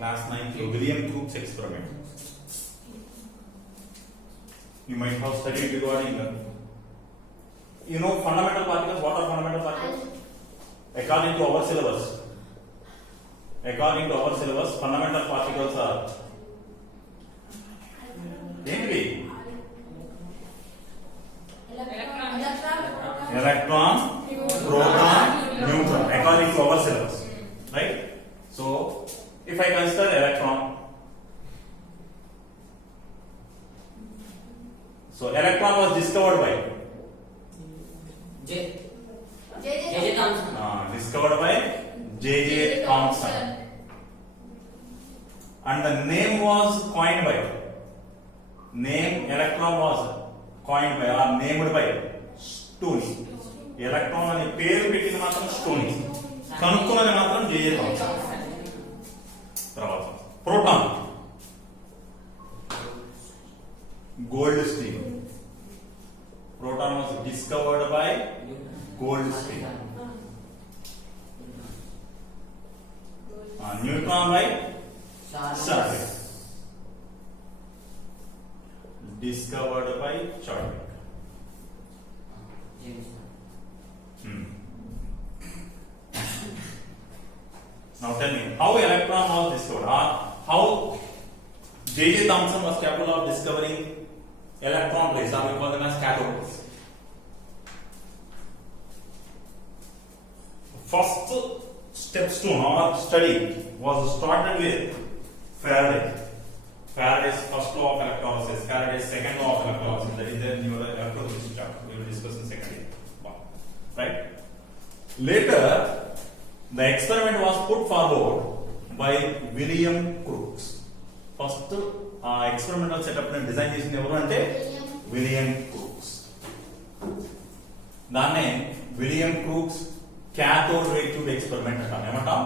Class 9 William Crookes experiment. You might have studied regarding fundamental particles. What are fundamental particles? According to our syllabus, fundamental particles are electron, proton, neutron. According to our syllabus, right? So, if I consider electron, so electron was discovered by J.J. Thomson. Discovered by J.J. Thomson. And the name was coined by, electron was coined by or named by Stoney. Electron అనే పేరు పెట్టిన మాత్రం స్టోనీ, కనుక్కున్నది మాత్రం J.J. Thomson. తర్వాత proton, Goldstein. Proton was discovered by Goldstein. Neutron by Chadwick. Discovered by Chadwick. Now tell me, how electron was discovered? How J.J. Thomson was capable of discovering electron rays, or we call them as cathode rays. First stepstone or study was started with Faraday. Faraday's first law of electrolysis, Faraday's second law of electrolysis. That is the electrolysis chapter. We will discuss in second year. Right? Later, the experiment was put forward by William Crookes. First experimental setup and design చేసింది ఎవరు అంటే William Crookes. దాన్నే William Crookes cathode ray tube experiment అంటాం. ఏమంటాం?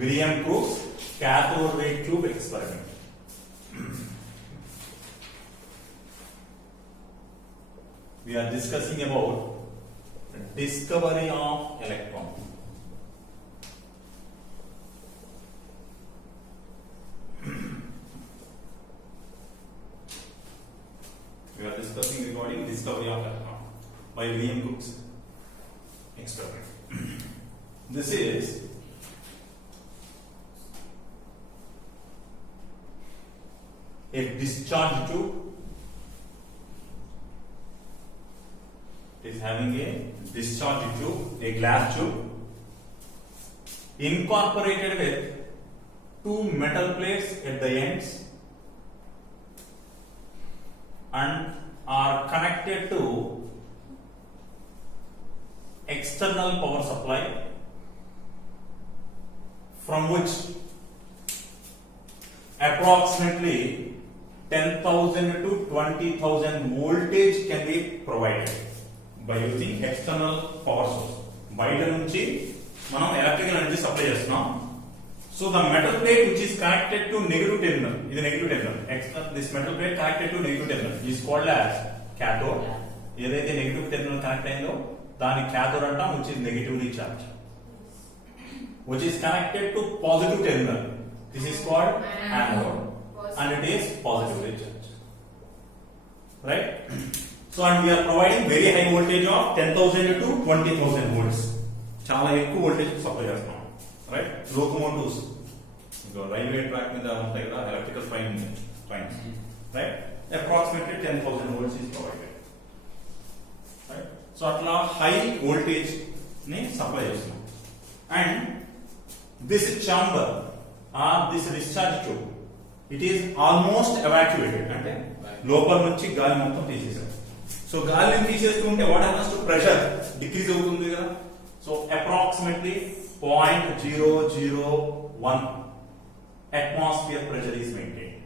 William Crookes cathode ray tube experiment. We are discussing about discovery of electron. We are discussing regarding discovery of electron by William Crookes experiment. This is a discharge tube. It is having a discharge tube, a glass tube, incorporated with two metal plates at the ends and are connected to external power supply, from which approximately 10,000 to 20,000 voltage can be provided by using external power source. బయట నుంచి మనం electrical energy supply చేస్తున్నాం. So the metal plate which is connected to negative terminal, ఇది negative terminal. This metal plate connected to negative terminal is called as cathode. ఏదైతే negative terminal connect అయిందో దాని cathode అంటాం, which is negatively charged. Which is connected to positive terminal, this is called anode, and it is positively charged. Right? So and we are providing very high voltage of 10,000 to 20,000 volts. చాలా ఎక్కువ voltage supply చేస్తున్నాం. Right? Locomotives railway track మీద ఉంటాయి కదా electrical trains, right? Approximately 10,000 volts is provided. Right? So అట్లా high voltage ని సప్లై చేస్తున్నాం. And this chamber or this discharge tube, it is almost evacuated, అంటే లోపల నుంచి గాలి మొత్తం తీసేసారు. సో గాలిని తీసేస్తుంటే what happens to pressure decrease అవుతుంది కదా. So approximately 0.001 atmosphere pressure is maintained.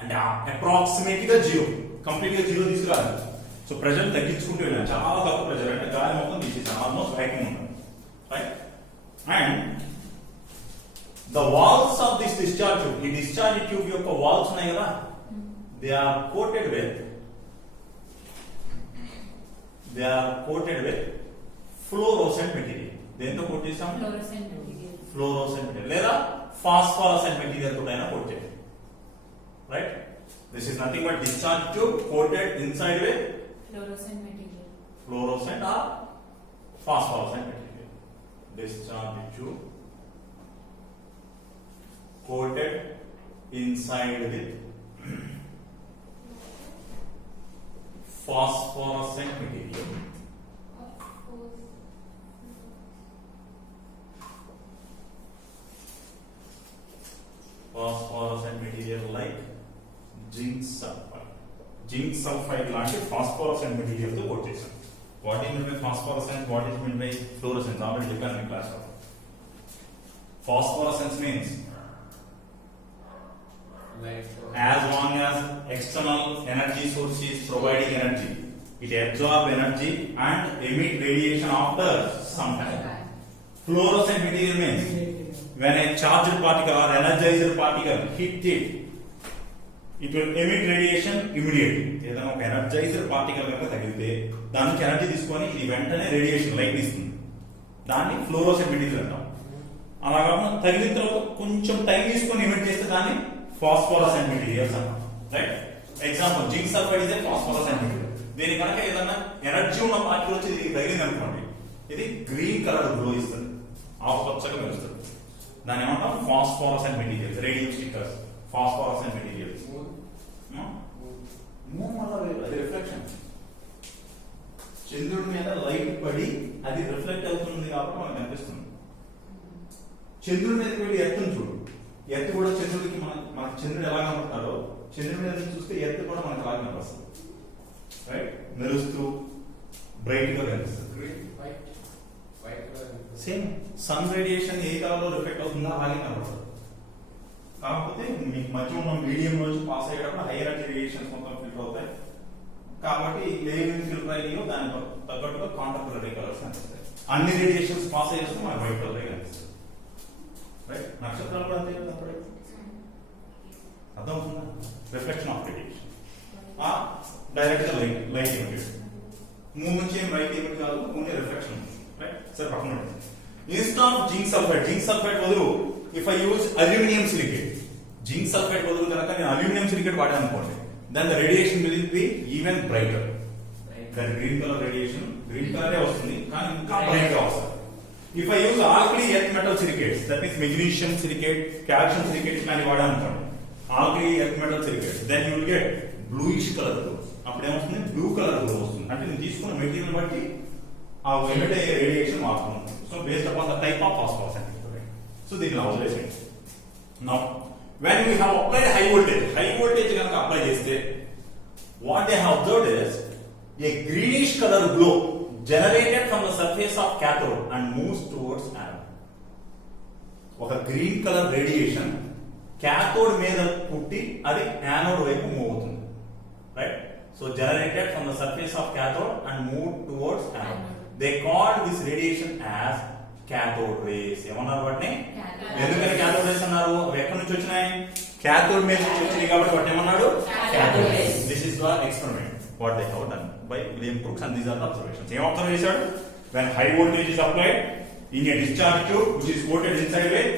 అంటే అప్రాక్సిమేట్ గా జీరో, కంప్లీట్ గా జీరో తీసుకురాదు. సో ప్రెషర్ తగ్గించుకుంటూ వెళ్ళాం, చాలా తక్కువ ప్రెషర్, అంటే గాలి మొత్తం తీసేసాం, ఆల్మోస్ట్ వ్యాక్యూమ్ ఉంటుంది. Right? And the walls of this discharge tube, ఈ discharge tube యొక్క walls ఉన్నాయి కదా, they are coated with fluorescent material. దేంతో కోట్ చేసాం? ఫ్లోరోసెంట్ మెటీరియల్ లేదా phosphorescent material తోటైనా కోట్ చేయండి. Right, this is nothing but discharge tube coated inside with Fluorescent material. fluorescent or phosphorescent material. Discharge tube coated inside with phosphorescent material. Phosphorescent material like zinc sulfide. Zinc sulfide లాంటి phosphorescent material తో కోట్ చేశాం. What is meant by phosphorescent? What is meant by fluorescence? Already చెప్పాను మీ క్లాస్ లో. Phosphorescence means as long as external energy source is providing energy, it absorb energy and emit radiation after some time. Fluorescent material means when a charged particle or energized particle hit it, it will emit radiation immediately. ఏదైనా ఒక energised particle కనుక తగిలితే దాని నుంచి ఎనర్జీ తీసుకొని ఇది వెంటనే radiation light ఇస్తుంది. దాన్ని ఫ్లోరోసెంట్ మెటీరియల్ అంటాం. అలాగా తగిలిన తర్వాత కొంచెం టైం తీసుకొని ఎమిట్ చేస్తే దాన్ని ఫాస్ఫోరసెంట్ మెటీరియల్స్ అంటాం. Right, example zinc sulphide is a phosphorescent material. దీని కనుక ఏదైనా ఎనర్జీ ఉన్న పార్టికల్ వచ్చి ఇది తగిలింది అనుకోండి, ఇది గ్రీన్ కలర్ గ్లో ఇస్తుంది, ఆకుపచ్చగా మెరుస్తుంది. దాని ఏమంటాం phosphorescent materials, radium stickers, phosphorescent materials. Moon వల్ల అది రిఫ్లెక్షన్, చంద్రుడి మీద లైట్ పడి అది రిఫ్లెక్ట్ అవుతుంది కాబట్టి మనకు కనిపిస్తుంది. చంద్రుడి మీదకి వెళ్ళి ఎర్త్ని చూడు, ఎర్త్ కూడా చంద్రుడికి మనకు చంద్రుడు ఎలా కనపడతాడో చంద్రుడి మీద నుంచి చూస్తే ఎర్త్ కూడా మనకు అలాగే కనిపిస్తుంది. రైట్, మెరుస్తూ బ్రైట్ గా కనిపిస్తుంది. సేమ్ సన్ రేడియేషన్ ఏ కలర్ లో రిఫ్లెక్ట్ అవుతుందో అలాగే కనబడుతుంది. కాకపోతే మీకు మధ్య ఉన్న మీడియం నుంచి పాస్ అయ్యేటప్పుడు హై ఎనర్జీ రేడియేషన్స్ మొత్తం ఫిల్టర్ అవుతాయి. కాబట్టి ఏమేమి ఫిల్టర్ అయ్యాయో దానికి తగ్గట్టుగా కాంటెంపరీ కలర్స్ కనిపిస్తాయి. అన్ని రేడియేషన్స్ పాస్ అయ్యేస్తే మనకు వైట్ కలర్ కనిపిస్తుంది. రైట్, నక్షత్రాలు కూడా అంతే కదా. అర్థమవుతుందా? రిఫ్లెక్షన్ ఆఫ్ రేడియేషన్ డైరెక్ట్ గా లైట్ ఎమిటెడ్. మూవ్ నుంచి ఏం లైట్ ఎమిట్ కాదు, ఓన్లీ రిఫ్లెక్షన్. రైట్, సరే పక్కన instead of zinc sulphide, zinc sulphide బదులు if I use aluminium silicate, zinc sulphide బదులు కనుక నేను అల్యూమినియం సిలికేట్ వాడాను అనుకోండి, then the radiation will be even brighter. దాని గ్రీన్ కలర్ రేడియేషన్ గ్రీన్ కలరే వస్తుంది కానీ ఇంకా బ్రైట్ గా వస్తుంది. If I use alkali earth metal silicates, that means magnesium silicate, calcium silicates కానీ వాడాను అనుకోండి, alkali earth metal silicates, then you will get bluish color glow. అప్పుడు ఏమొస్తుంది? బ్లూ కలర్ గ్లో వస్తుంది. అంటే నేను తీసుకున్న మెటీరియల్ బట్టి ఆ ఎమిట్ అయ్యే రేడియేషన్ మారుతుంది. So based upon the type of phosphorescent. So దీన్ని అబ్జర్వ్ చేయండి. Now when we have applied high voltage కనుక అప్లై చేస్తే what they have observed is a greenish color glow generated from the surface of cathode and moves towards anode. ఒక green colour radiation cathode మీద పుట్టి అది యానోడ్ వైపు మూవ్ అవుతుంది. Right, so generated from the surface of cathode and moved towards anode. They called this radiation as cathode rays. ఏమన్నారు వాటిని? ఎందుకని cathode rays అన్నారు? ఎక్కడి నుంచి వచ్చినాయి? cathode మీద నుంచి వచ్చినాయి కాబట్టి వాటిని ఏమన్నాడు? cathode rays. This is the experiment what they have done by William Crookes, and these are the observations. ఏం అబ్జర్వ్ చేశాడు? When high voltage is applied in a discharge tube which is coated inside with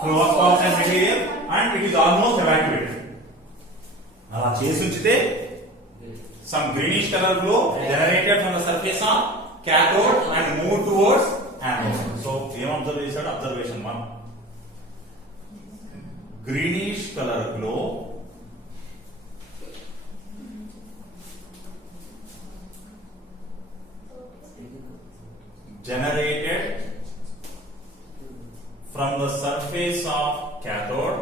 fluorescent material and it is almost evacuated. అలా చేసి ఉంచితే some greenish color glow generated from the surface of cathode and moved towards anode. So ఏం observe చేశాడు? అబ్జర్వేషన్ 1, greenish color glow generated from the surface of cathode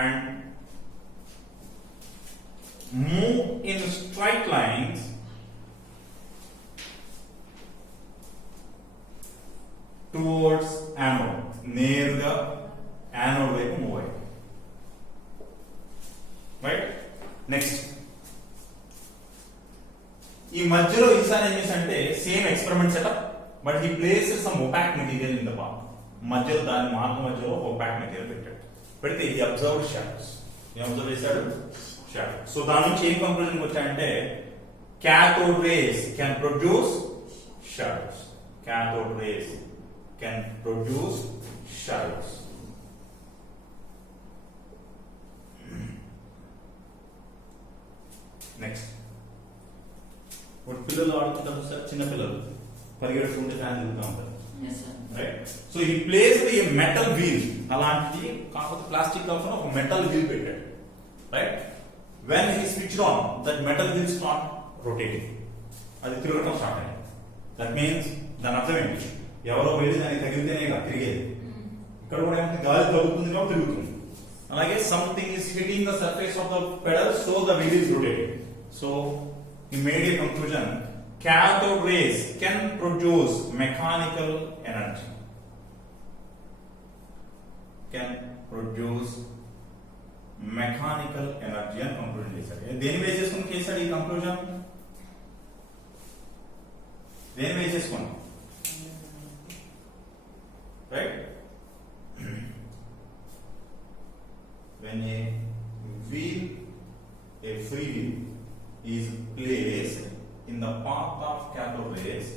and move in straight lines towards anode. నేరుగా anode వైపు move అయ్యింది. Right, next ఈ మధ్యలో ఈసారి ఏం చేశారంటే same experiment setup, but he placed some opaque material in the path. మధ్యలో దాని మార్గం మధ్యలో ఒపాక్ మెటీరియల్ పెట్టాడు. పెడితే ఈ అబ్జర్వ్ షాడోస్. ఏం అబ్జర్వ్ చేశాడు? షాడో. సో దాని నుంచి ఏం కంక్లూజన్ వచ్చాయంటే cathode rays can produce shadows. Cathode rays can produce shadows. Next. What పిల్లలు ఆడుతుంటారు సార్, చిన్న పిల్లలు పరిగెడుతుంటే ఫ్యాన్ తిరుగుతూ ఉంటారు, Yes, sir. రైట్? సో ఈ ప్లేస్ ఏ మెటల్ వీల్, అలాంటిది కాకపోతే ప్లాస్టిక్ కాకుండా ఒక మెటల్ వీల్ పెట్టాడు, right? When he switched on, that metal we'll start rotating, అది తిరగటం స్టార్ట్ అయింది. దట్ మీన్స్ దాని అర్థం ఏంటి, ఎవరో వెళ్ళి దానికి తగిలితేనే కదా తిరిగేది. ఇక్కడ కూడా ఏమంటే గాలి తగులుతుంది కాబట్టి తిరుగుతుంది. అలాగే something is hitting the surface of the pedal, so the wheel is rotating. So he made a conclusion: cathode rays can produce mechanical energy. Can produce mechanical energy అని కంక్లూజన్ చేశారు. దేని బేస్ చేసుకుని చేశాడు ఈ కంక్లూజన్? దేని బేస్ చేసుకుని, right? When a wheel, a free wheel is placed in the path of cathode rays,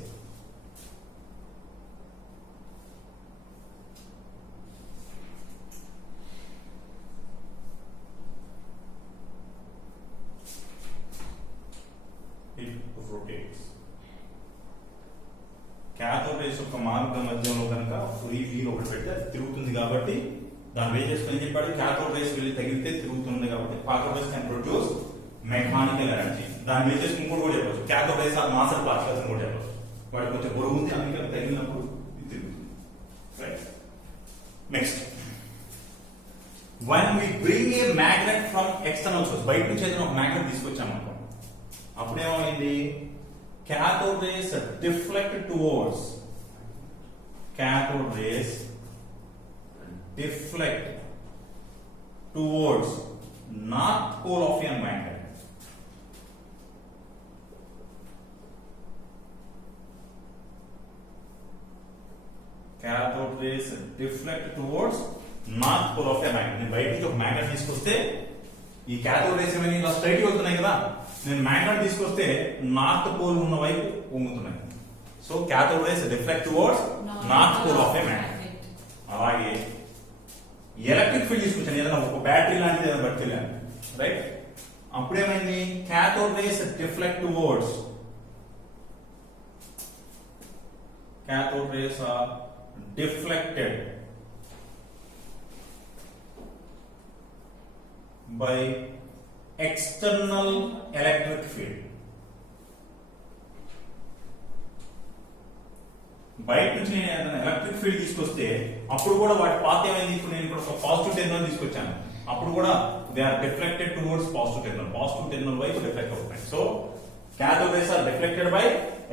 it rotates. cathode rays యొక్క మార్గ మధ్యంలో కనుక ఫ్రీ వీల్ ఒకటి పెడితే అది తిరుగుతుంది కాబట్టి దాని బేస్ చేసుకుని చెప్పాడు, cathode rays వెళ్ళి తగిలితే తిరుగుతుంది కాబట్టి cathode rays can produce mechanical energy. దాని మీద చేసి ఇంకోటి కూడా చెప్పచ్చు, cathode rays ఆర్ మాసర్ పార్టికల్స్ అని కూడా చెప్పచ్చు. వాటి కొంచెం బరువు ఉంది, అందుకే తగిలినప్పుడు ఇది తిరుగుతుంది, right? Next, when we bring a magnet from external source, బయట నుంచి ఏదైనా ఒక మ్యాగ్నెట్ తీసుకొచ్చామనుకో, అప్పుడేమైంది, cathode rays deflect towards, cathode rays deflect towards north pole of a magnet. Cathode rays deflect towards north pole of a magnet. నేను బయట నుంచి ఒక మ్యాగ్నెట్ తీసుకొస్తే ఈ cathode rays ఏమైనా ఇలా స్ట్రైట్ గా వెళ్తున్నాయి కదా, నేను మ్యాగ్నెట్ తీసుకొస్తే నార్త్ పోల్ ఉన్న వైపు వంగుతున్నాయి. So cathode rays deflect towards north pole of a magnet. అలాగే ఎలక్ట్రిక్ ఫీల్డ్ తీసుకొచ్చాను, ఏదైనా ఒక బ్యాటరీ లాంటిది ఏదైనా పట్టుకెళ్ళాను, రైట్? అప్పుడేమైంది, cathode rays deflect towards, cathode rays are deflected by external electric field. బయట నుంచి నేను ఏదైనా ఎలక్ట్రిక్ ఫీల్డ్ తీసుకొస్తే అప్పుడు కూడా వాటి పాత్ ఏమైంది, ఇప్పుడు నేను ఇక్కడ ఒక పాజిటివ్ టెర్మినల్ తీసుకొచ్చాను, అప్పుడు కూడా they are deflected towards positive terminal వైపు డిఫ్లెక్ట్ అవుతాయి. So cathode rays are deflected by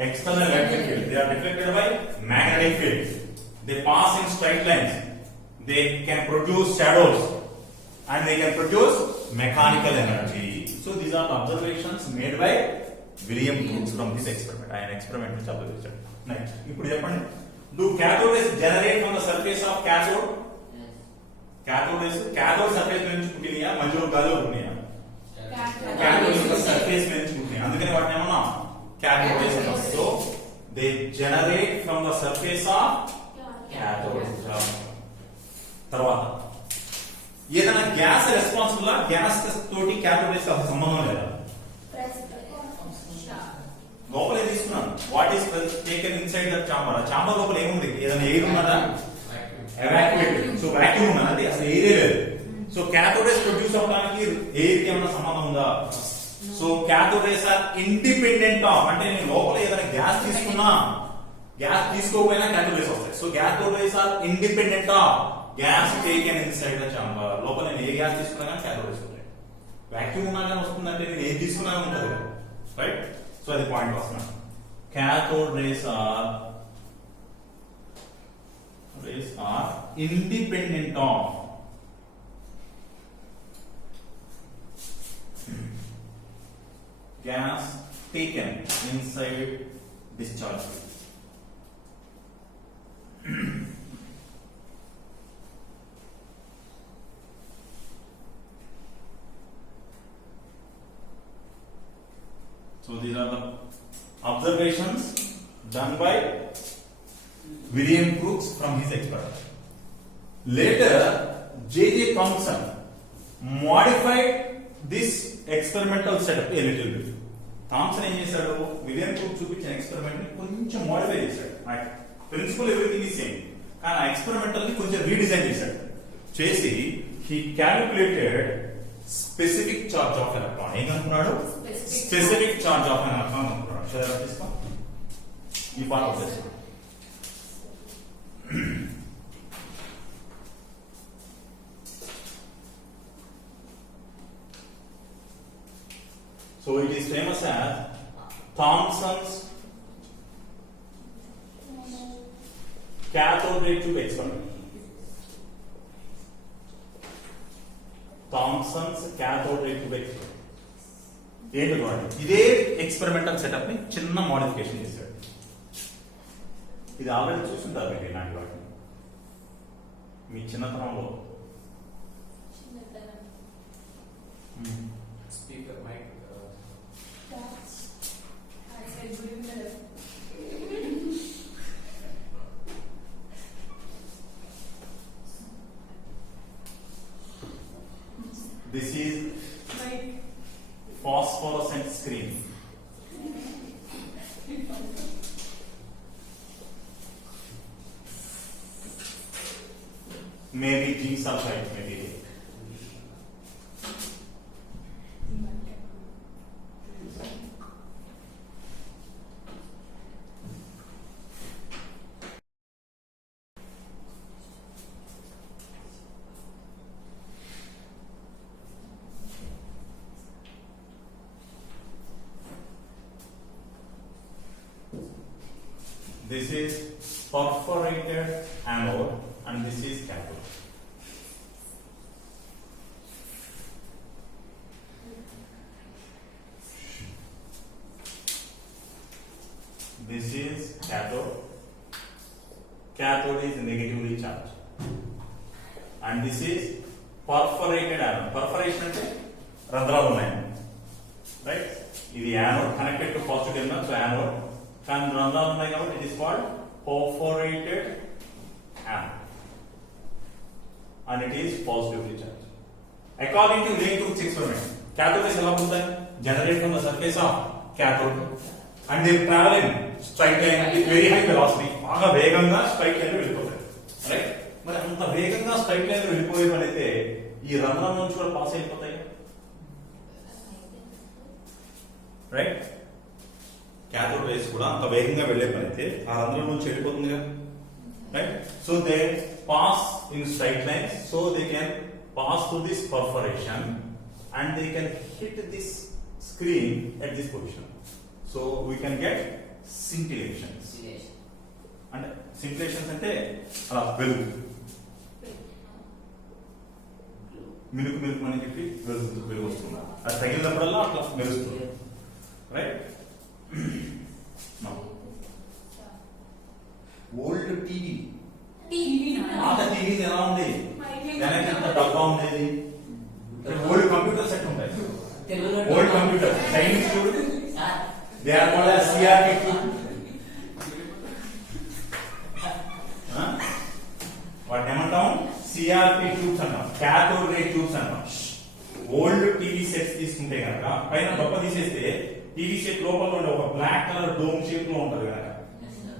external electric field, they are deflected by magnetic field, they pass in straight lines, they can produce shadows and they can produce mechanical energy. So these are the observations made by William Crookes from this experiment. ఆయన ఎక్స్పెరిమెంట్ నుంచి అబ్జర్వ్ చేశాడు. నెక్స్ట్, ఇప్పుడు చెప్పండి, do cathode rays generate from the surface of cathode? Yes. cathode rays cathode surface నుంచి పుట్టినయా, మధ్యలో గాలిలో పుట్టినయా? Cathode. cathode surface నుంచి పుట్టినయా, అందుకని వాటిని ఏమన్నా cathode rays అంటాం. So they generate from the surface of cathode. తర్వాత ఏదైనా గ్యాస్ రెస్పాన్సిబుల్, గ్యాస్ తోటి cathode rays కి సంబంధం లేదా? లోపల ఏం తీసుకున్నాను, what is taken inside the chamber, ఆ చాంబర్ లోపల ఏముంది, ఏదైనా ఎయిర్ ఉన్నదా? ఎవాక్యుయేటెడ్. సో వాక్యూమ్ ఉన్నది, అది అసలు ఎయిరే లేదు. సో cathode rays ప్రొడ్యూస్ అవడానికి ఎయిర్ కి ఏమైనా సంబంధం ఉందా? So cathode rays are independent of, అంటే నేను లోపల ఏదైనా గ్యాస్ తీసుకున్నా, గ్యాస్ తీసుకోకపోయినా cathode rays వస్తాయి. So cathode rays are independent of gas taken inside the chamber. లోపల నేను ఏ గ్యాస్ తీసుకున్నా కానీ cathode rays వస్తాయి. వాక్యూమ్ ఉన్నా కానీ వస్తుందంటే నేను ఏది తీసుకున్నా ఉంటుంది కదా, రైట్? సో అది పాయింట్ వస్తున్నాను. cathode rays are independent of gas taken inside discharge. So these are the observations done by William Crookes from his experiment. Later, J.J. Thomson modified this experimental setup a little bit. Thomson ఏం చేశాడు, William crook చూపించిన ఎక్స్పెరిమెంట్ ని కొంచెం మోడిఫై చేశాడు. Principal everything is same, కానీ ఆ ఎక్స్పెరిమెంటల్ ని కొంచెం రీడిజైన్ చేశాడు. చేసి he calculated specific charge of electron. ఏం కనుక్కున్నాడు? స్పెసిఫిక్ చార్జ్ ఆఫ్ ఎలక్ట్రాన్ కనుక్కున్నాడు. తీసుకో ఈ పార్ట్ వచ్చేసి. So it is famous as Thomson's cathode ray tube experiment. Thomson's cathode ray tube experiment. ఏంటి చూడండి, ఇదే ఎక్స్పెరిమెంటల్ సెటప్ ని చిన్న మోడిఫికేషన్ చేశాడు. ఇది ఆల్రెడీ చూస్తుంటారు మీరు ఇలాంటి వాటిని మీ చిన్నతనంలో. Speaker mic. I said good evening. This is phosphorescent screen. Maybe zinc sulfide material. This is perforated anode and this is cathode. This is cathode. Cathode is negatively charged. And this is perforated anode. Perforation అంటే రంధ్రాలు ఉన్నాయి, right? ఇది anode connected to positive terminal, so anode. కానీ రంధ్రాలు ఉన్నాయి కాబట్టి it is called perforated anode and it is positively charged. According to William Crookes experiment, cathode is ఎలా ఉంటుంది? Generate from the surface of cathode and they travel in straight line with very high velocity. బాగా వేగంగా straight line లో వెళ్ళిపోతాయి, రైట్? మరి అంత వేగంగా straight line లో వెళ్ళిపోయే పని అయితే ఈ రంధ్రం నుంచి కూడా పాస్ అయిపోతాయి, రైట్? క్యాథోడ్ రేస్ కూడా అంత వేగంగా వెళ్లే పని అయితే ఆ రంధ్రం నుంచి వెళ్ళిపోతుంది కదా, right? So they pass in straight lines, so they can pass through this perforation and they can hit this screen at this position. So we can get scintillations. అంటే scintillations అంటే అలా వెలుగు, మిలుకు మిలుకు అని చెప్పి వెలుగు వస్తుంది. అది తగిలినప్పుడల్లా అట్లా మెరుస్తుంది, రైట్? ఓల్డ్ టీవీ, పాత టీవీ ఎలా ఉంది? ఎంత డబ్బా ఉండేది. ఓల్డ్ కంప్యూటర్ సెట్ ఉంటాయి, ఓల్డ్ కంప్యూటర్ చైనీస్ చూడు, they are called as CRT. వాటిని ఏమంటాం? CRT ట్యూబ్స్ అంటాం, క్యాథోడ్ రే ట్యూబ్స్ అంటాం. ఓల్డ్ టీవీ సెట్స్ తీసుకుంటే కనుక పైన డబ్బా తీసేస్తే టీవీ సెట్ లోపల ఉండే ఒక బ్లాక్ కలర్ డోమ్ షేప్ లో ఉంటది కనుక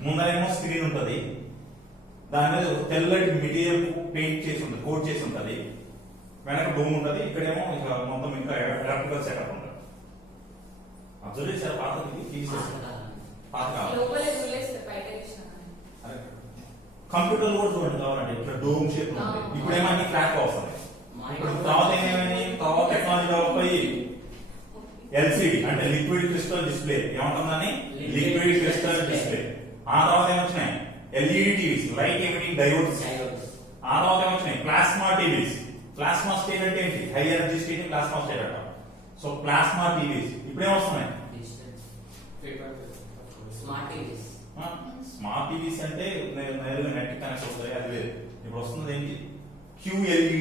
ముందరేమో స్క్రీన్ ఉంటది, దాని మీద ఒక తెల్లటి మెటీరియల్ పెయింట్ చేసి ఉంటుంది, కోట్ చేసి ఉంటది, వెనక డోమ్ ఉంటది, ఇక్కడేమో మొత్తం ఇంకా ఎలక్ట్రికల్ సెటప్ ఉంటుంది. అబ్జర్వ్ చేశారు పాత టీవీ సెట్? పాత కంప్యూటర్ కూడా చూడండి కావాలంటే ఇట్లా డోమ్ షేప్ ఉంటుంది. ఇప్పుడేమో అన్ని ఫ్లాట్ గా వస్తుంది. ఇప్పుడు తర్వాత ఏమేమి తర్వాత టెక్నాలజీ డెవలప్ అయ్యి LCD అంటే లిక్విడ్ క్రిస్టల్ డిస్ప్లే, ఏమంటుందని? Liquid crystal display. ఆ తర్వాత ఏమొచ్చినాయి? LED TVs, light emitting diodes. ఆ తర్వాత ఏమొచ్చినాయి? Plasma TVs. ప్లాస్మా స్టేట్ అంటే ఏంటి? High energy state plasma state అంటాం. So plasma TVs. ఇప్పుడు ఏమొస్తున్నాయి? స్మార్ట్ టీవీస్ అంటే నేరుగా నెట్ కనెక్ట్ అవుతాయి, అది లేదు. ఇప్పుడు వస్తున్నది ఏంటి? QLED,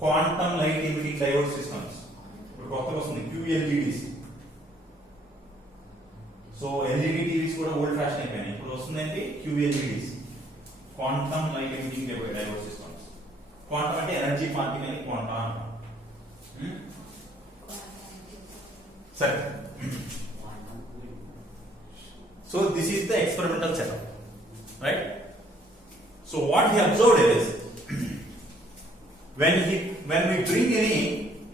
quantum light emitting diode systems. ఇప్పుడు కొత్తగా వస్తుంది QLEDs. సో ఎల్ఈడి టీవీస్ కూడా ఓల్డ్ ఫ్యాషన్ అయిపోయినాయి. ఇప్పుడు వస్తుందంటే QLEDs, quantum light emitting diodes systems. Quantum అంటే ఎనర్జీ పార్టికల్ అని క్వాంటమ్. సరే, so this is the experimental setup, right? So what he observed is when we bring any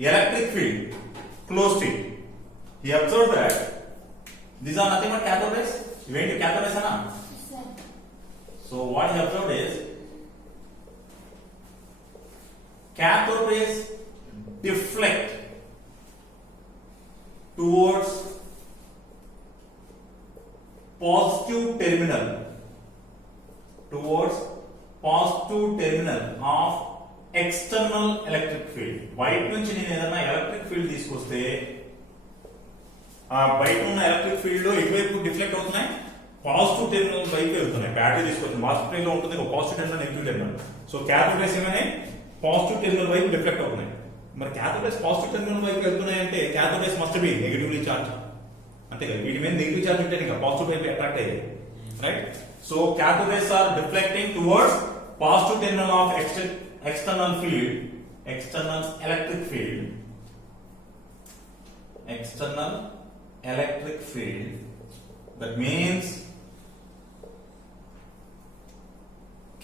electric field close to it, he observed that these are nothing but cathode rays. You went to cathode rays, na? So what he observed is cathode rays deflect towards positive terminal of external electric field. బయట నుంచి నేను ఏదైనా electric field తీసుకొస్తే ఆ బయట ఉన్న electric field లో ఎటువైపు డిఫ్లెక్ట్ అవుతున్నాయి, పాజిటివ్ టెర్మినల్ వైపు వెళ్తున్నాయి. బ్యాటరీ తీసుకొచ్చింది, మాస్టర్ లో ఉంటుంది ఒక positive terminal, negative terminal. So cathode race ఏమైనా పాజిటివ్ టెర్మినల్ వైపు డిఫ్లెక్ట్ అవుతున్నాయి. మరి క్యాథోడ్ రేస్ పాజిటివ్ టెర్మినల్ వైపు వెళ్తున్నాయి అంటే cathode race must be negatively charge. అంతే కదా, వీటి మీద నెగిటివ్ చార్జ్ ఉంటే ఇంకా పాజిటివ్ వైపు అట్రాక్ట్ అయ్యేది, right? So cathode rays are deflecting towards positive terminal of external field, external electric field. That means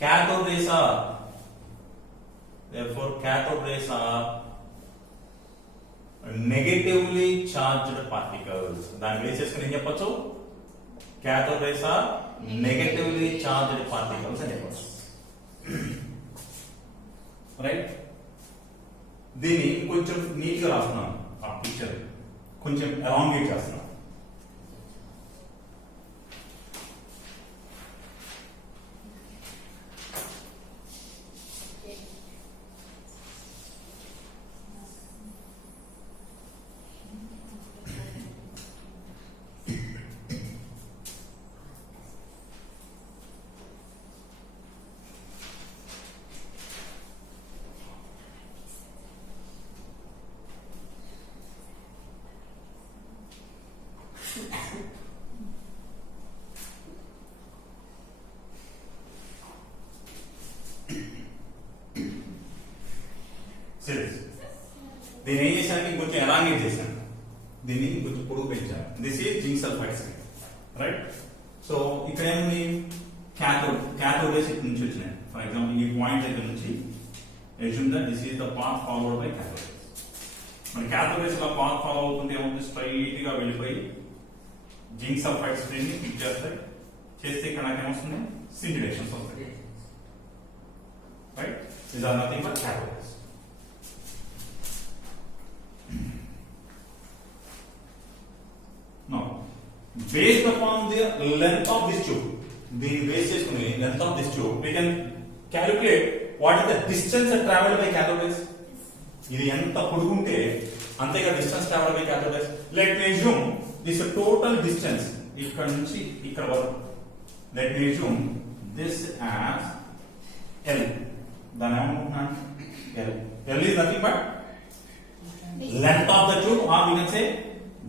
cathode rays are negatively charged particles. దాని బేస్ చేసుకుని ఏం చెప్పొచ్చు? cathode rays are negatively charged particles అని చెప్పొచ్చు, రైట్? దీన్ని కొంచెం నీట్ గా రాస్తున్నాను, ఆ పిక్చర్ కొంచెం ఎలాంగేట్ చేస్తున్నాను. దీన్ని ఏం చేశాను, కొంచెం ఎలాంగేట్ చేశాను, దీన్ని కొంచెం పొడుగు పెంచాను. This is zinc sulphide screen, right? So ఇక్కడ ఏముంది, cathode rays ఇక్కడి నుంచి వచ్చినాయి. ఫర్ ఎగ్జాంపుల్ ఈ పాయింట్ దగ్గర నుంచి assume that this is the path followed by cathode rays. మన cathode rays ఇలా పాత్ ఫాలో అవుతుంది, ఏమవుతుంది, స్ట్రైట్ గా వెళ్ళిపోయి జింక్ సల్ఫైడ్ స్క్రీన్ ని క్లిక్ చేస్తాయి. చేస్తే ఇక్కడ నాకు ఏమొస్తుంది, సింజిలేషన్స్ వస్తాయి, right? These are nothing but cathode rays. Now, based upon the length of this tube, the basis on the length of this tube, we can calculate what is the distance traveled by cathode rays. ఇది ఎంత పొడుగుంటే అంతేగా distance travel by cathode rays. Let me assume this total distance ఇక్కడ నుంచి ఇక్కడ వరకు. Let me assume this as L. దాని ఏమనుకుంటున్నాను, L. L is nothing but length of the tube, or we can say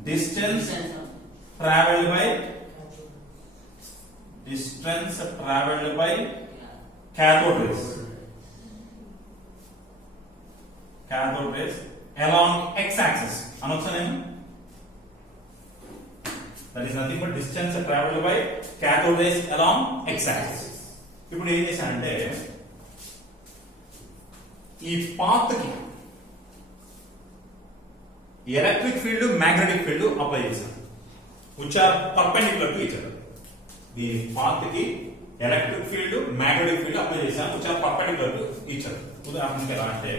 distance traveled by cathode rays along x-axis. అనొచ్చా నేను? That is nothing but distance traveled by cathode rays along x-axis. ఇప్పుడు ఏం చేశానంటే ఈ పాత్ కి electric field, magnetic field apply చేశాను, which are perpendicular to each other. దీని పాత్ కి electric field, magnetic field apply చేశాను, which are perpendicular to each other. ఉదాహరణకి ఎలా అంటే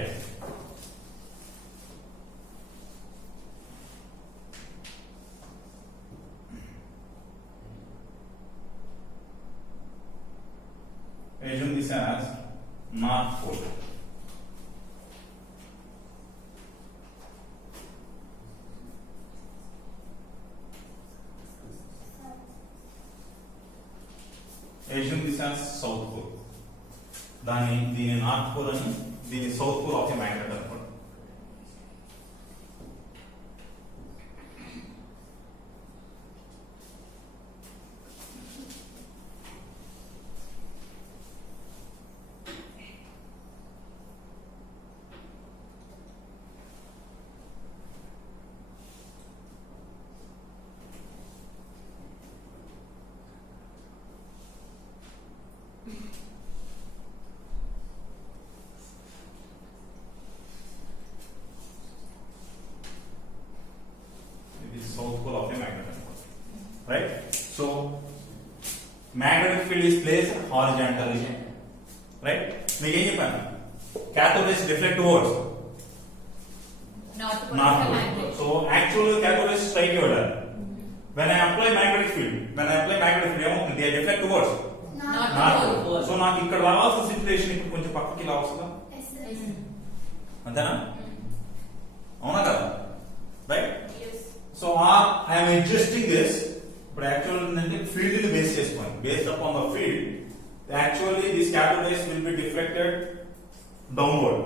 assume this as North Pole. Assume this as South Pole. దీని north pole అని, దీని south pole of the magnet అనుకోండి. So magnetic field is placed horizontally, right? మీకు ఏం చెప్పాను, cathode rays deflect towards north. So actually cathode rays straight ఇవ్వడాలి. When I apply magnetic field ఏమవుతుంది, they deflect towards north. So నాకు ఇక్కడ రావాల్సిన సిచ్యువేషన్ ఇప్పుడు కొంచెం పక్కకి ఇలా వస్తుందా, అంతేనా? అవునా కదా, right? So I'm adjusting this. ఇప్పుడు యాక్చువల్ ఏంటంటే ఫీల్డ్ ని బేస్ చేసుకోండి. Based upon the field actually this cathode rays will be deflected downward.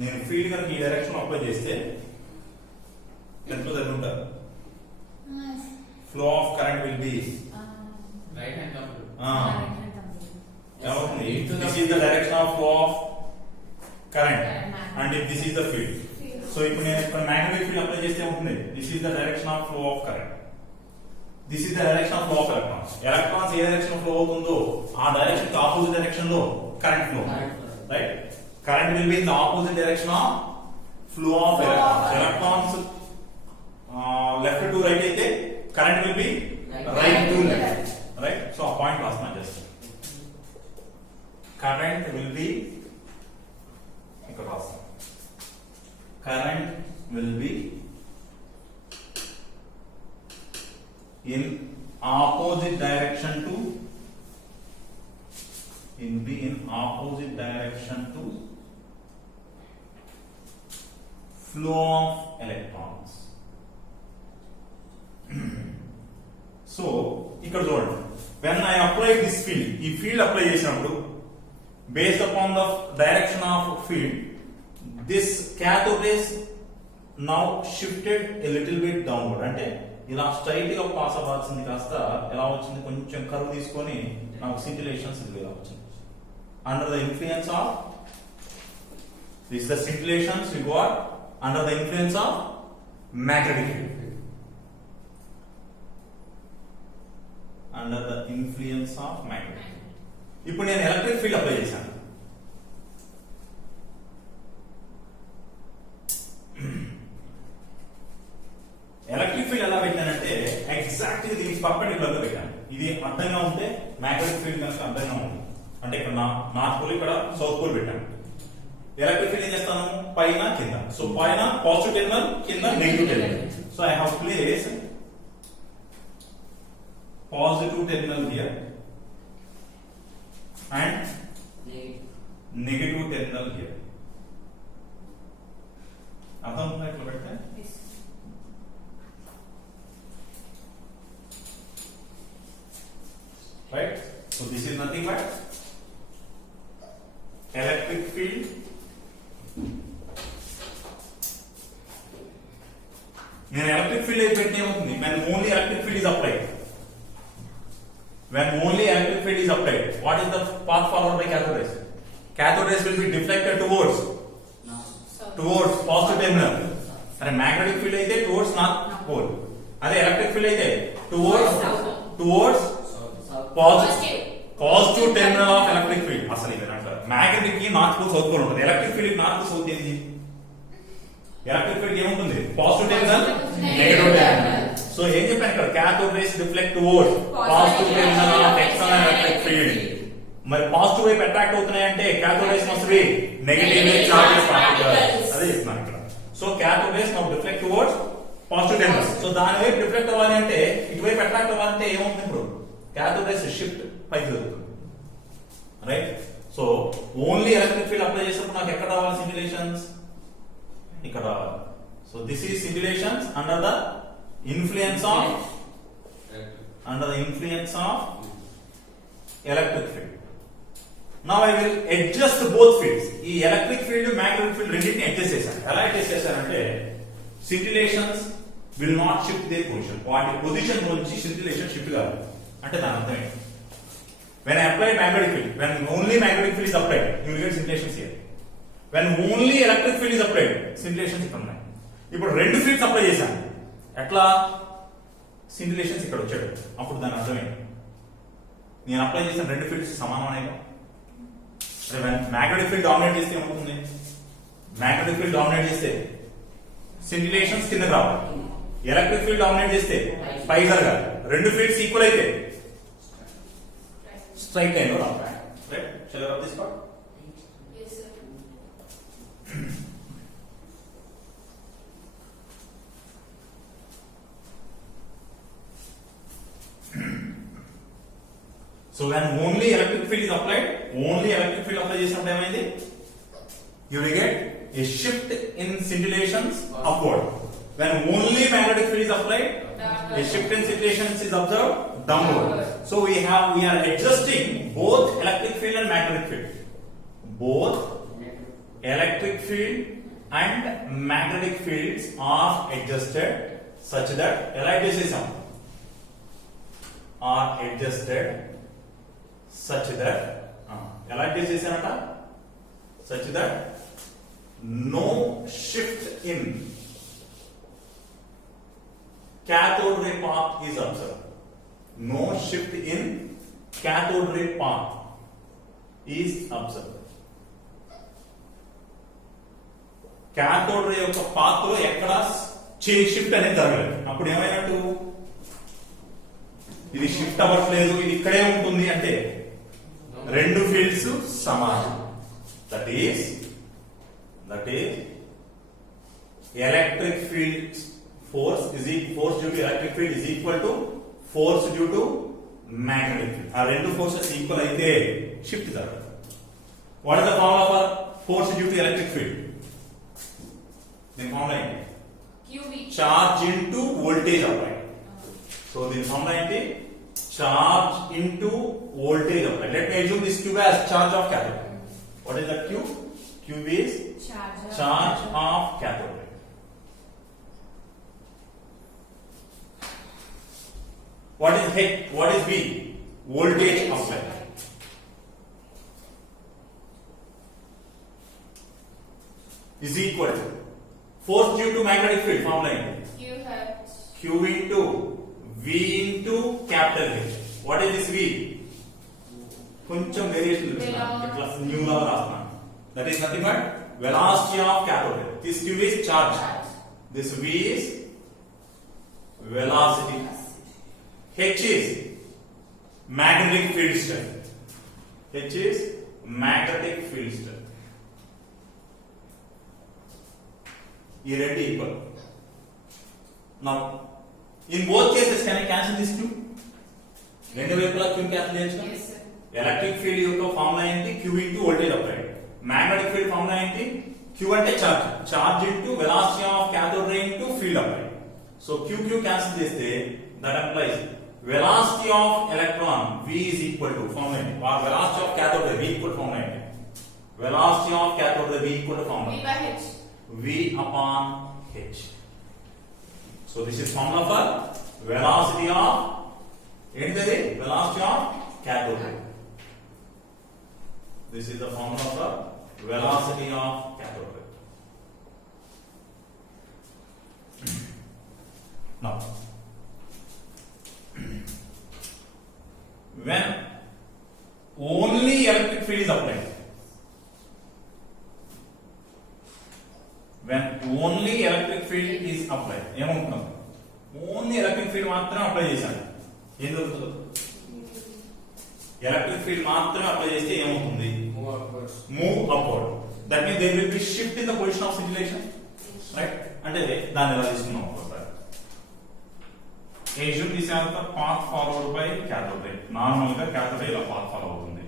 నేను ఫీల్డ్ కనుక ఈ డైరెక్షన్ అప్లై చేస్తే ఎంత జరుగుతుంది, flow of current will be right hand complete. ఏమవుతుంది, this is the direction of flow of current and this is the field. So ఇప్పుడు నేను ఇక్కడ మ్యాగ్నెటిక్ ఫీల్డ్ అప్లై చేస్తే ఉంటుంది, this is the direction of flow of current, this is the direction of flow of electrons. Electrons ఏ direction flow అవుతుందో ఆ direction కి opposite direction లో current flow, right? Current will be in the opposite direction of flow of electrons. Electrons left to right అయితే current will be right to left, right? So ఆ point రాస్తున్నా just. Current will be ఇక్కడ రాస్తాం, current will be in opposite direction to flow of electrons. So ఇక్కడ చూడండి, when I apply this field, ఈ field apply చేసినప్పుడు based upon the direction of field, this cathode rays now shifted a little bit downward. అంటే ఇలా స్ట్రైట్ గా పాస్ అవ్వాల్సింది కాస్త ఎలా వచ్చింది, కొంచెం కర్వ్ తీసుకొని నాకు scintillations ఇలా వచ్చింది. Under the influence of this is the scintillations we got under the influence of magnetic field. Under the influence of magnetic field. ఇప్పుడు నేను ఎలక్ట్రిక్ ఫీల్డ్ అప్లై చేశాను. ఎలక్ట్రిక్ ఫీల్డ్ ఎలా పెట్టానంటే ఎగ్జాక్ట్ గా దీనికి పర్పెండిక్యులర్ గా పెట్టాను. ఇది అడ్డంగా ఉంటే మ్యాగ్నెటిక్ ఫీల్డ్ కనుక అడ్డంగా ఉంది అంటే ఇక్కడ నార్త్ పోల్, ఇక్కడ సౌత్ పోల్ పెట్టాను. ఎలక్ట్రిక్ ఫీల్డ్ ఏం చేస్తాను, పైన కింద. సో పైన పాజిటివ్ టెర్మినల్, కింద negative terminal. So I have place positive terminal here and negative terminal here. అర్థం ఇట్లా పెడితే right? So this is nothing but electric field నేను ఎలక్ట్రిక్ ఫీల్డ్ అయితే పెట్టిన ఏమవుతుంది, when only electric field is applied, what is the path followed by cathode rays? Cathode rays will be deflected towards positive terminal. అరే magnetic field అయితే towards north pole, అదే electric field అయితే towards positive terminal of electric field. అసలు ఇవి అంటారు మ్యాగ్నెటిక్ కి north pole south pole ఉంటుంది, electric field north south ఏంది, ఎలక్ట్రిక్ ఫీల్డ్ ఏముంటుంది, positive terminal, negative terminal. So ఏం చెప్పాను ఇక్కడ, cathode rays deflect towards positive terminal of external electric field. మరి పాజిటివ్ వైపు అట్రాక్ట్ అవుతున్నాయి అంటే cathode rays must be negatively charged particles. అదే చెప్తున్నాను ఇక్కడ. So cathode rays now deflect towards positive terminal. So దాని వైపు డిఫ్లెక్ట్ అవ్వాలి అంటే, ఇటువైపు అట్రాక్ట్ అవ్వాలంటే ఏమవుతుంది, ఇప్పుడు cathode rays షిఫ్ట్ పైకి జరుగుతుంది, right? So only electric field apply చేసినప్పుడు నాకు ఎక్కడ రావాలి, scintillations ఇక్కడ రావాలి. So this is scintillations under the influence of electric field. Now I will adjust both fields. ఈ ఎలక్ట్రిక్ ఫీల్డ్, మ్యాగ్నెటిక్ ఫీల్డ్ రెండింటిని అడ్జస్ట్ చేశాను. ఎలా అడ్జస్ట్ చేశానంటే, scintillations will not shift their position. వాటి పొజిషన్ నుంచి scintillation షిఫ్ట్ కావాలి. అంటే దాని అర్థం ఏంటి, when I apply magnetic field, when only magnetic field is applied, you will get scintillations here. When only electric field is applied, scintillations ఇక్కడ ఉన్నాయి. ఇప్పుడు రెండు ఫీల్డ్స్ అప్లై చేశాను, ఎట్లా, scintillations ఇక్కడ వచ్చాడు. అప్పుడు దాని అర్థం ఏంటి, నేను అప్లై చేసిన రెండు ఫీల్డ్స్ సమానమైన. మ్యాగ్నెటిక్ ఫీల్డ్ డామినేట్ చేస్తే ఏమవుతుంది, మ్యాగ్నెటిక్ ఫీల్డ్ డామినేట్ చేస్తే scintillations కిందకి రావాలి. ఎలక్ట్రిక్ ఫీల్డ్ డామినేట్ చేస్తే పై జరగాలి. రెండు ఫీల్డ్స్ ఈక్వల్ అయితే స్ట్రైట్ లైన్ లో రావాలి. Right, shall I rub this part? Yes, sir. So when only electric field is applied, only electric field apply చేసినప్పుడు ఏమైంది? You will get a shift in scintillations upward. When only magnetic field is applied, a shift in scintillations is observed downward. So we are adjusting both electric field and magnetic field. Both electric field and magnetic fields are adjusted such that are adjusted such that such that no shift in cathode ray path is observed. No shift in cathode ray path is observed. cathode ray యొక్క పాత్ లో ఎక్కడ షిఫ్ట్ అనేది జరగలేదు. అప్పుడు ఏమైనట్టు? ఇది షిఫ్ట్ అవ్వట్లేదు, ఇది ఇక్కడే ఉంటుంది అంటే రెండు ఫీల్డ్స్ సమానం. That is electric field force due to electric field is equal to force due to magnetic field. ఆ రెండు ఫోర్సెస్ ఈక్వల్ అయితే షిఫ్ట్ జరగదు. What is the formula for force due to electric field? దీని ఫార్ములా ఏంటి? QV. Charge into voltage applied. So దీని ఫార్ములా ఏంటి? Charge into voltage applied. Let me assume this cube as charge of cathode. What is that cube? Cube is charge of cathode. What is H? What is V? Voltage applied. Is equal to force due to magnetic field. Formula Q into V into capital H. What is this V? కొంచెం వేరియేషన్ ఇట్లా న్యూ లా రాస్తున్నాను. That is nothing but velocity of cathode ray. This Q is charge. This V is velocity. H is magnetic field strength. H is magnetic field strength. ఈ రెండు equal. Now in both cases can I cancel this Q? రెండు వైపులా Q cancel చేయొచ్చు. Yes, sir. Electric field యొక్క formula ఏంటి? Q into voltage applied. Magnetic field formula ఏంటి? Q అంటే charge into velocity of cathode ray into field applied. So Q cancel చేస్తే that applies velocity of electron V is equal to formula or velocity of cathode ray V equal to formula velocity of cathode ray V equal to formula V by H. V upon H. So this is formula for velocity of entity velocity of cathode ray. This is the formula for velocity of cathode ray. Now when only electric field is applied, ఏమవుతుంది? Only electric field మాత్రం apply చేశాను. ఏం జరుగుతుంది? Electric field మాత్రమే apply చేస్తే ఏమవుతుంది? Move upward. That means there will be shift in the position of situation. Right, అంటే దాన్ని ఎలా తీసుకున్నాం ఒకసారి. Assume this as the path followed by cathode ray. Normal గా cathode ray ఇలా path follow అవుతుంది.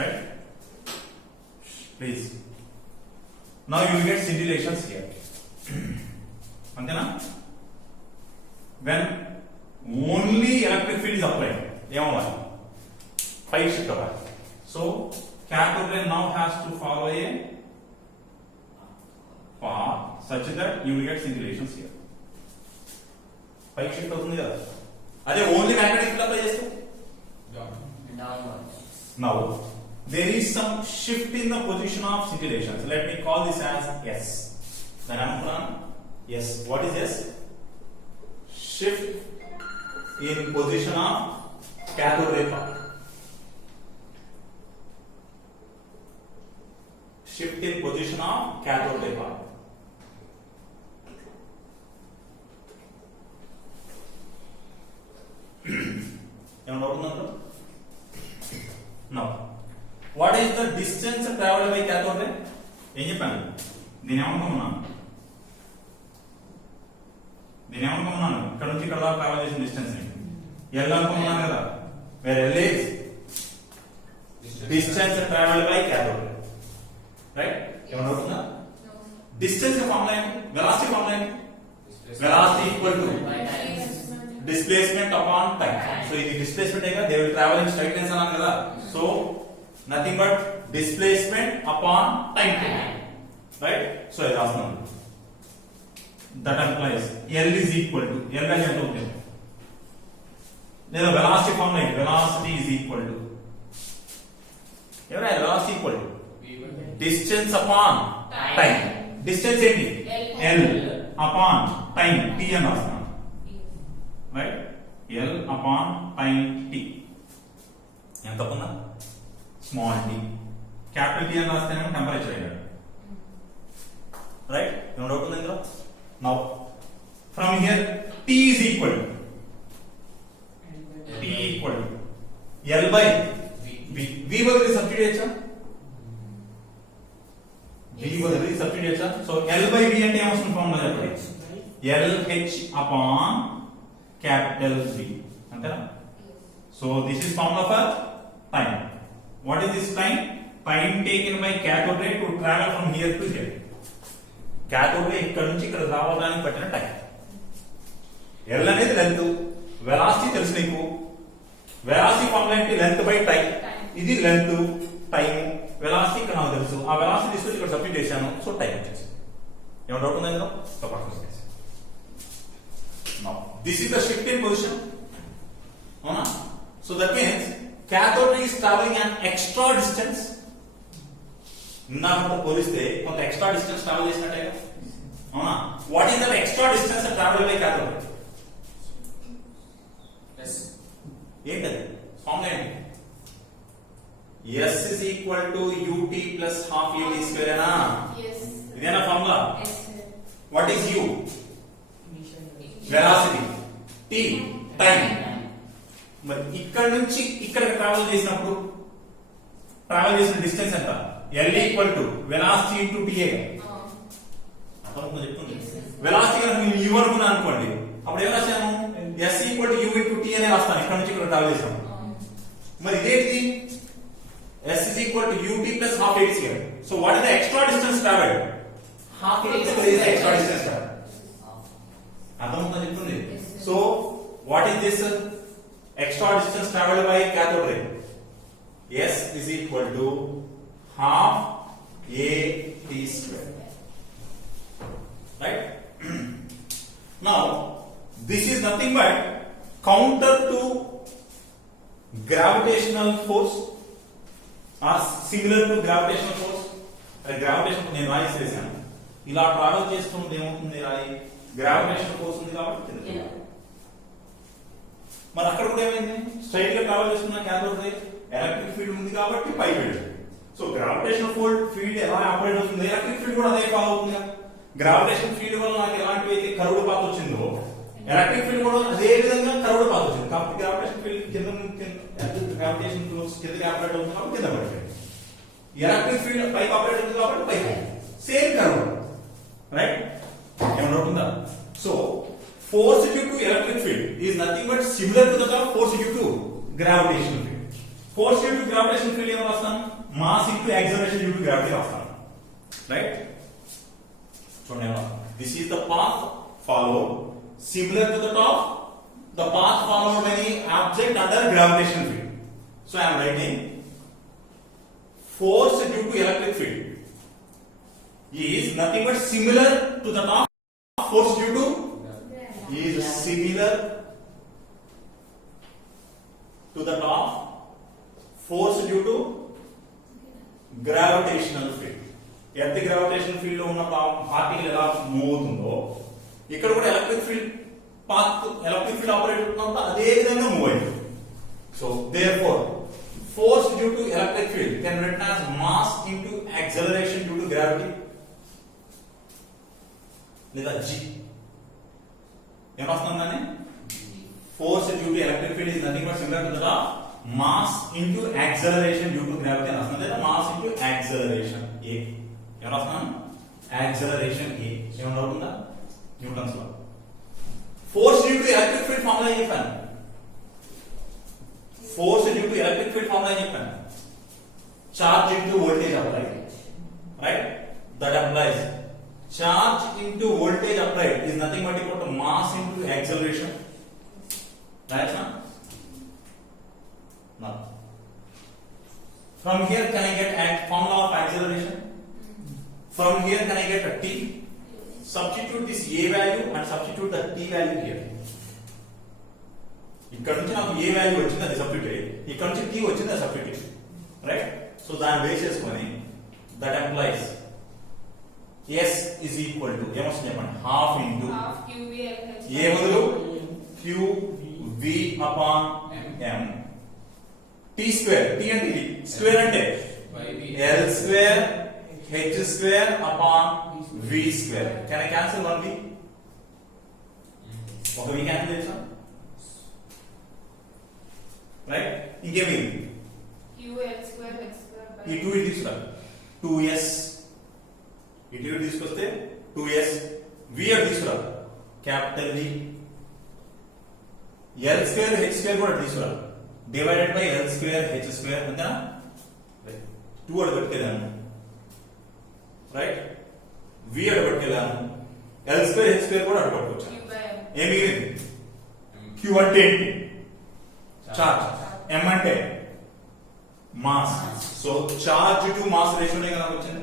Right? Please. Now you will get scintillations here. అంతేనా? When only electric field is applied, ఏమవ్వాలి? పై షిఫ్ట్ అవ్వాలి. So cathode ray now has to follow a path such that you will get scintillations here. పైకి షిఫ్ట్ అవుతుంది కదా. అదే only magnetic field apply చేస్తే now there is some shift in the position of scintillations. Let me call this as S. Then I'm from S. What is S? Shift in position of cathode ray path. Shift in position of cathode ray path. Travelled by cathode రే ఏం చెప్పాను దీని ఏమనుకున్నాను ఇక్కడ నుంచి ఇక్కడ దాకా ట్రావెల్ చేసిన డిస్టెన్స్ ని ఎల్ అనుకున్నాను కదా where L is distance travelled by cathode right ఏమన్నా అవుతుందా డిస్టెన్స్ ఫార్ములా ఏంటి వెలాసిటీ ఫార్ములా ఏంటి velocity equal to displacement upon time. So ఇది displacement ఏగా they will travel in straight lines అన్నాను కదా. So nothing but displacement upon time. Right? So ఇది రాస్తున్నాను. That implies L is equal to L value ఎంత అవుతుంది? లేదా velocity formula ఏంటి? Velocity is equal to ఎవరా velocity equal to distance upon time. Distance ఏంటి? L upon time T అని రాస్తున్నాను. Right? L upon time t. ఎంత పొందా స్మాల్ t. క్యాపిటల్ T అని రాస్తేనే టెంపరేచర్ అయ్యాడు. రైట్ ఏమైనా డౌట్ ఉంది ఇందులో now from here t is equal to L by v బదులు సబ్స్టిట్యూట్ చేయొచ్చా v బదులు సబ్స్టిట్యూట్ చేయొచ్చా సో L by v అంటే ఏమొస్తుంది ఫార్ములా చెప్పండి LH upon capital V అంతేనా so this is formula for time what is this time taken by cathode ray to travel from here to here cathode ray ఇక్కడ నుంచి ఇక్కడ రావడానికి పట్టిన టైం L అనేది లెంత్ వెలాసిటీ తెలుసు నీకు వెలాసిటీ ఫార్ములా ఏంటి లెంత్ బై టైం ఇది లెంత్ టైం వెలాసిటీ ఇక్కడ నాకు తెలుసు ఆ వెలాసిటీ తీసుకొని ఇక్కడ సబ్స్టిట్యూట్ చేశాను సో టైం వచ్చేసి ఏమైనా డౌట్ ఉందా ఇందులో తప్పకుండా now this is the shift in position avuna so that means cathode ray is traveling an extra distance ఇందాక పోలిస్తే కొంత ఎక్స్ట్రా డిస్టెన్స్ ట్రావెల్ చేసినట్టే అవునా what is that extra distance travel by cathode ray ఏంటది ఫార్ములా ఏంటి S is equal to ut plus half at square అనా Yes. ఇదేనా formula Yes, sir. what is u velocity t time మరి ఇక్కడ నుంచి ఇక్కడికి ట్రావెల్ చేసినప్పుడు ట్రావెల్ చేసిన డిస్టెన్స్ ఎంత L equal to velocity into TA అర్థమవుతుందో చెప్తుంది వెలాసిటీ కనుక నేను u అనుకున్నాను అనుకోండి అప్పుడు ఏం రాశాను S equal to u into T అనే రాస్తాను ఇక్కడ నుంచి ఇక్కడ ట్రావెల్ చేసాం మరి ఇదేంటి S is equal to ut plus half at square so what is the extra distance traveled half at square is the extra distance traveled అర్థమవుతుందో చెప్తుంది so what is this extra distance travelled by cathode ray S is equal to half at square right now this is nothing but counter to gravitational force or similar to gravitational force gravitational నేను రాయి చేశాను ఇలా ట్రావెల్ చేస్తుంది ఏమవుతుంది రాయి gravitation force ఉంది కాబట్టి కింద మరి అక్కడ కూడా ఏమైంది స్ట్రైట్ గా ట్రావెల్ చేస్తున్న cathode ray ఎలక్ట్రిక్ ఫీల్డ్ ఉంది కాబట్టి పైకి వెళ్ళింది సో గ్రావిటేషన్ ఫీల్డ్ ఎలా ఆపరేట్ అవుతుంది ఎలక్ట్రిక్ ఫీల్డ్ కూడా అదే ఫాలో అవుతుంది గ్రావిటేషన్ ఫీల్డ్ వల్ల నాకు ఎలాంటి అయితే కర్వ్డ్ పాత్ వచ్చిందో ఎలక్ట్రిక్ ఫీల్డ్ కూడా అదే విధంగా కర్వ్డ్ పాత్ వచ్చింది కాబట్టి గ్రావిటేషన్ ఫీల్డ్ గ్రావిటేషన్ ఫోర్స్ కిందకి ఆపరేట్ అవుతుంది కాబట్టి కింద పడిపోయింది ఎలక్ట్రిక్ ఫీల్డ్ పైకి ఆపరేట్ అవుతుంది కాబట్టి పైకి సేమ్ కర్వ్ రైట్ ఏమైనా డౌట్ ఉందా so force due to electric field is nothing but similar to that of force due to gravitational field force due to gravitational field ఏం రాస్తాను mass into acceleration due to gravity రాస్తాను రైట్ చూడండి this is the path followed similar to that of the path followed by the object under gravitational field so I am writing force due to electric field is nothing but similar to that of force due to is similar to that of force due to gravitational field earth gravitational field లో ఉన్న particle ఎలా move అవుతుందో ఇక్కడ కూడా electric field electric field operate అవుతున్నప్పుడు అదే విధంగా move అయింది so therefore force due to electric field can written as mass into acceleration due to gravity లేదా g ఏమొస్తుందని force due to electric field is nothing but similar to that of mass into acceleration due to gravity అని వస్తుంది లేదా mass into acceleration ఏ ఏం రాస్తున్నాను యాక్సలరేషన్ ఏ ఏం doubt ఉందా Newton's law force due to electric field formula ఏం చెప్పాను force due to electric field formula ఏం చెప్పాను charge into voltage applied right that applies charge into voltage applied is nothing but equal to mass into acceleration right now now from here can I get a formula of acceleration from here can I get a t substitute this a value and substitute the t value here ఇక్కడ నుంచి నాకు ఏ వాల్యూ వచ్చింది అది సబ్స్టిట్యూట్ ఇక్కడ నుంచి t వచ్చింది అది substitute right so దాన్ని బేస్ చేసుకొని that employees S is equal to ఏమొస్తుంది చెప్పండి హాఫ్ ఇంటూ half QVLH. ఏ బదులు q v upon m t square t అంటే ఇది స్క్వేర్ అంటే l square h square upon v square can I cancel one v ఒక v cancel చేస్తాం రైట్ ఇంకేమి QL square H square by ఈ 2 ఇది తీసుకురా 2s ఇటు తీసుకొస్తే 2s v అని తీసుకురా capital V l square h square కూడా తీసుకురా divided by l square h square అంతేనా 2 అడ పెట్టుకెళ్ళాను రైట్ v అడ పెట్టుకెళ్ళాను l స్క్వేర్ h స్క్వేర్ కూడా అడ పెట్టుకోవచ్చు Q by M. ఏం మిగిలింది q అంటే ఏంటి చార్జ్ m అంటే mass so charge to mass రేషియోనే కదా వచ్చింది.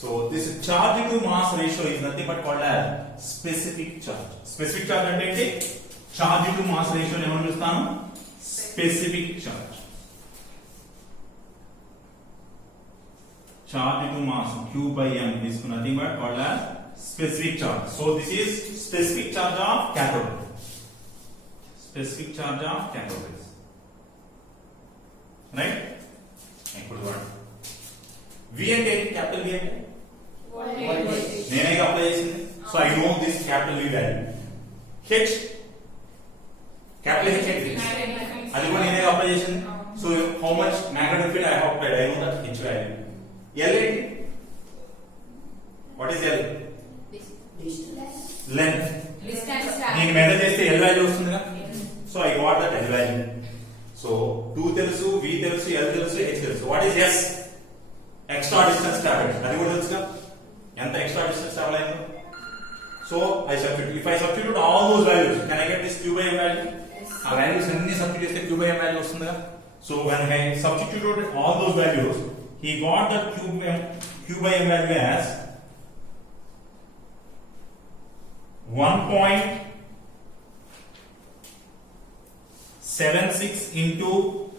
So this charge to mass ratio is nothing but called as specific charge. Specific charge అంటే ఏంటి? Charge to mass ratio ని ఏమని పిలుస్తాను? Specific charge. Charge to mass Q by M is nothing but called as specific charge. So this is specific charge of cathode. Specific charge of cathode. Right? ఇప్పుడు చూడండి. V అంటే capital V అంటే Voltage. నేనే apply చేసింది so I know this capital V value H capital H ఏంటి అది కూడా నేనే అప్లై చేసింది so how much magnetic field I have applied I know that H value L ఏంటి what is L length Distance నేను measure చేస్తే L value వస్తుందిగా so I got that L value so 2 తెలుసు V తెలుసు L తెలుసు H తెలుసు what is S extra distance travelled అది కూడా తెలుసుగా ఎంత ఎక్స్ట్రా డిస్టెన్స్ ట్రావెల్ అయిందో so I substitute if I substitute all those values can I get this q by m value ఆ వాల్యూస్ అన్ని సబ్స్టిట్యూట్ చేస్తే q by m వాల్యూ వస్తుందిగా so when I substituted all those values he got that q by m value as 1.76 into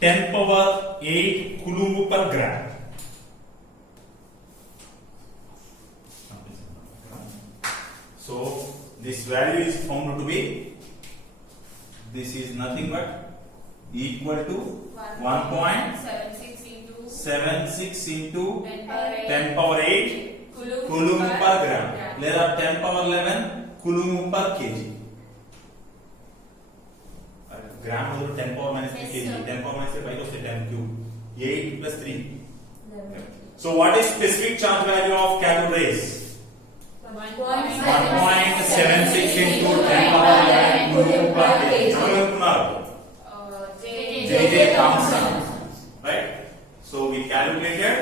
10 power 8 coulomb per gram. So this value is found to be this is nothing but equal to 1.76 into 10 power 8 coulomb per gram లేదా 10 power 11 coulomb per kg. Gram బదులు 10 power minus 3 kg 10 power minus 3 పైకి వస్తే 10 cube 8 plus 3. So what is specific charge value of cathode rays? 1.76 into 10 power 11 coulomb per kg. ఎవరు అనుకున్నారు? J.J. Thomson, right? So we calculated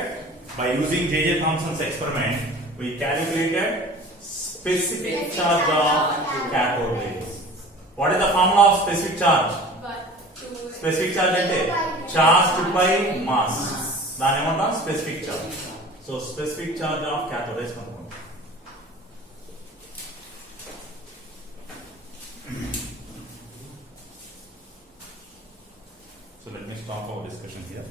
by using J.J. Thomson's experiment. We calculated specific charge of cathode rays. What is the formula of specific charge? Specific charge అంటే charged by mass. దాని ఏమంటాం specific charge. So specific charge of cathode rays కనుక్కోండి. So let me stop our discussion here.